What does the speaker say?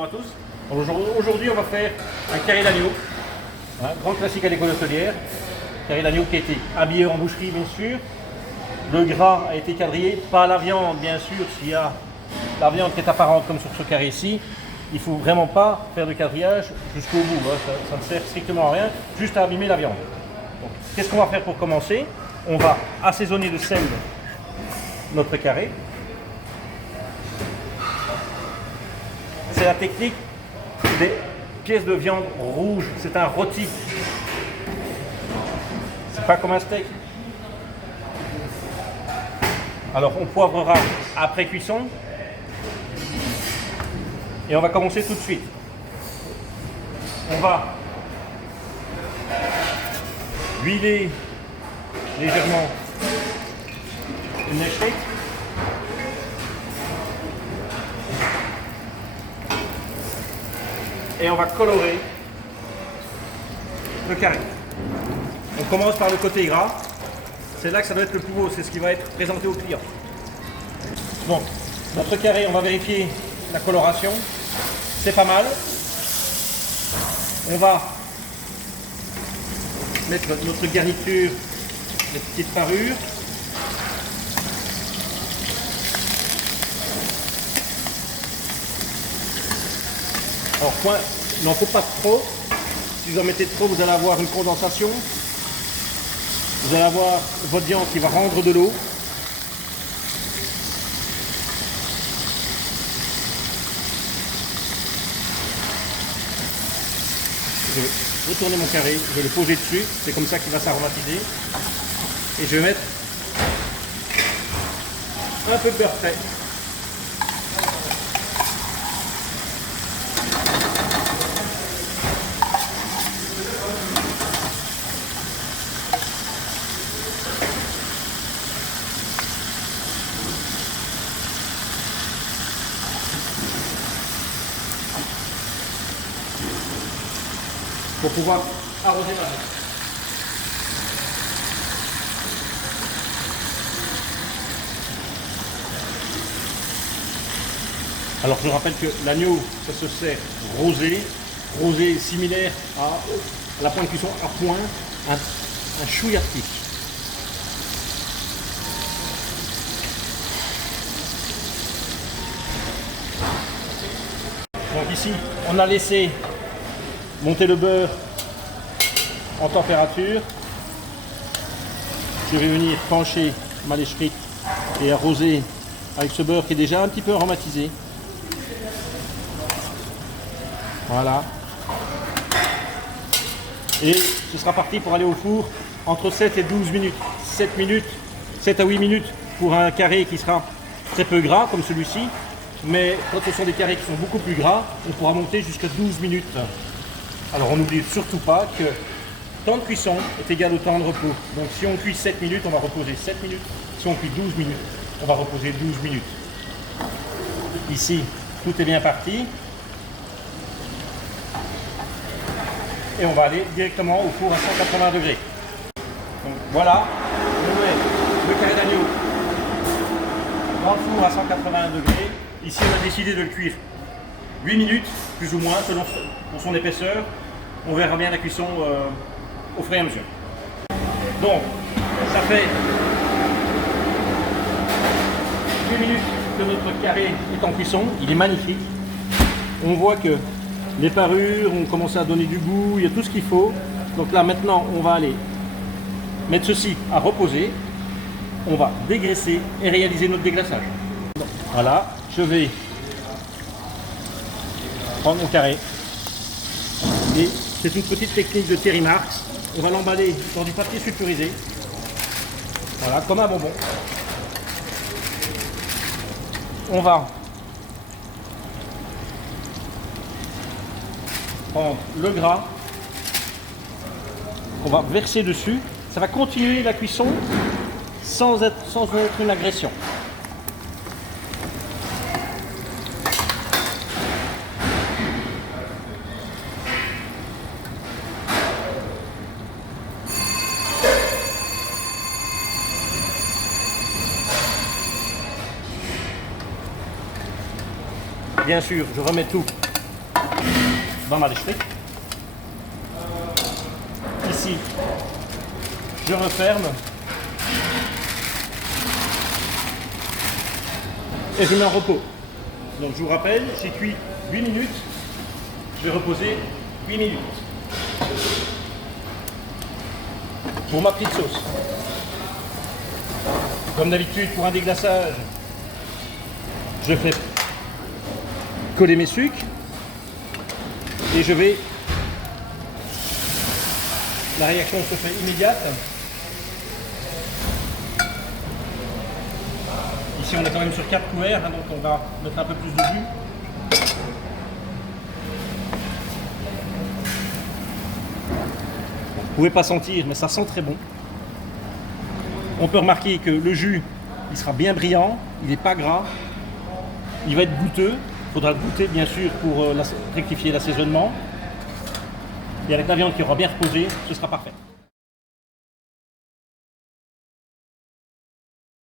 Bonjour à tous. Aujourd'hui, on va faire un carré d'agneau, grand classique à l'école hôtelière. Carré d'agneau qui a été habillé en boucherie, bien sûr. Le gras a été quadrillé, pas la viande, bien sûr. S'il y a la viande qui est apparente comme sur ce carré ici, il ne faut vraiment pas faire de quadrillage jusqu'au bout. Ça ne sert strictement à rien, juste à abîmer la viande. Qu'est-ce qu'on va faire pour commencer? On va assaisonner de sel notre carré. C'est la technique des pièces de viande rouge. C'est un rôti. C'est pas comme un steak. Alors on poivrera après cuisson. Et on va commencer tout de suite. On va huiler légèrement une échelle. Et on va colorer le carré. On commence par le côté gras. C'est là que ça doit être le plus beau, c'est ce qui va être présenté au client. Bon, notre carré, on va vérifier la coloration. C'est pas mal. On va mettre notre garniture, les petites parures. Alors, il n'en faut pas trop. Si vous en mettez trop, vous allez avoir une condensation. Vous allez avoir votre viande qui va rendre de l'eau. Je vais retourner mon carré, je vais le poser dessus. C'est comme ça qu'il va s'aromatiser. Et je vais mettre un peu de beurre frais. Pour pouvoir arroser ma viande. Alors je rappelle que l'agneau, ça se sert rosé, rosé similaire à la pointe de cuisson à point, un chouïa thick. Donc ici, on a laissé monter le beurre en température. Je vais venir pencher ma lèche frite et arroser avec ce beurre qui est déjà un petit peu aromatisé. Voilà. Et ce sera parti pour aller au four entre 7 et 12 minutes. 7 minutes, 7 à 8 minutes pour un carré qui sera très peu gras comme celui-ci. Mais quand ce sont des carrés qui sont beaucoup plus gras, on pourra monter jusqu'à 12 minutes. Alors on n'oublie surtout pas que temps de cuisson est égal au temps de repos. Donc si on cuit 7 minutes, on va reposer 7 minutes. Si on cuit 12 minutes, on va reposer 12 minutes. Ici, tout est bien parti. Et on va aller directement au four à 180 degrés. Donc voilà, je mets le carré d'agneau dans le four à 180 degrés. Ici on a décidé de le cuire 8 minutes, plus ou moins, selon pour son épaisseur. On verra bien la cuisson au fur et à mesure. Donc, ça fait 8 minutes que notre carré est en cuisson. Il est magnifique. On voit que les parures ont commencé à donner du goût, il y a tout ce qu'il faut. Donc là, maintenant, on va aller mettre ceci à reposer. On va dégraisser et réaliser notre déglaçage. Voilà, je vais prendre mon carré et c'est une petite technique de Terry Marks. On va l'emballer dans du papier sulfurisé, voilà, comme un bonbon. On va prendre le gras qu'on va verser dessus. Ça va continuer la cuisson sans être une agression. Bien sûr, je remets tout dans ma lèche-frites. Ici, je referme et je mets en repos. Donc je vous rappelle, j'ai cuit 8 minutes, je vais reposer 8 minutes. Pour ma petite sauce, comme d'habitude pour un déglaçage, je fais coller mes sucres et je vais, la réaction se fait immédiate. Ici on est quand même sur 4 couverts, hein, donc on va mettre un peu plus de jus. Vous pouvez pas sentir, mais ça sent très bon. On peut remarquer que le jus, il sera bien brillant, il n'est pas gras, il va être goûteux. Il faudra le goûter bien sûr pour rectifier l'assaisonnement. Et avec la viande qui aura bien reposé, ce sera parfait.